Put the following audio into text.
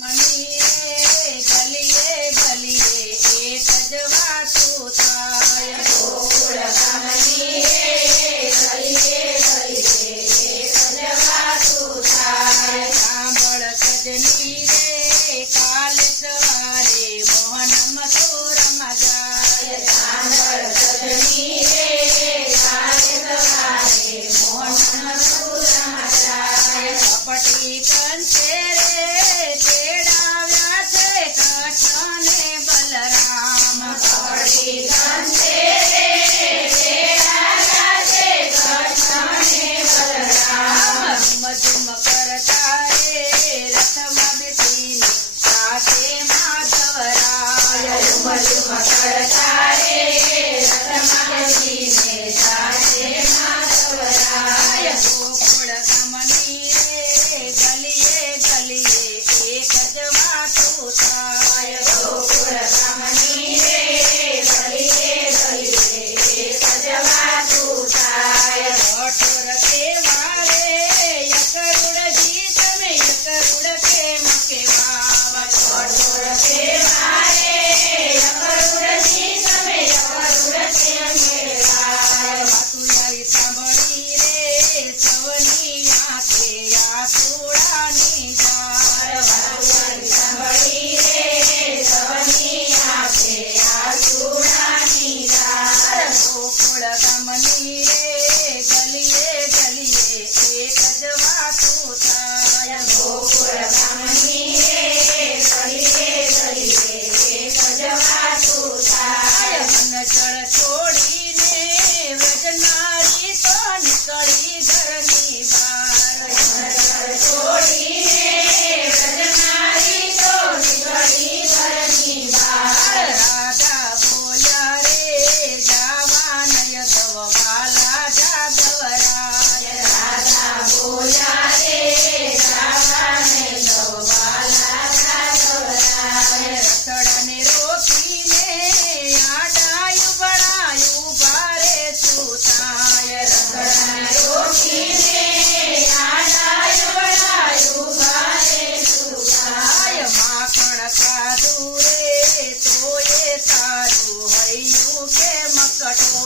money. ઝુમ மணியே second one.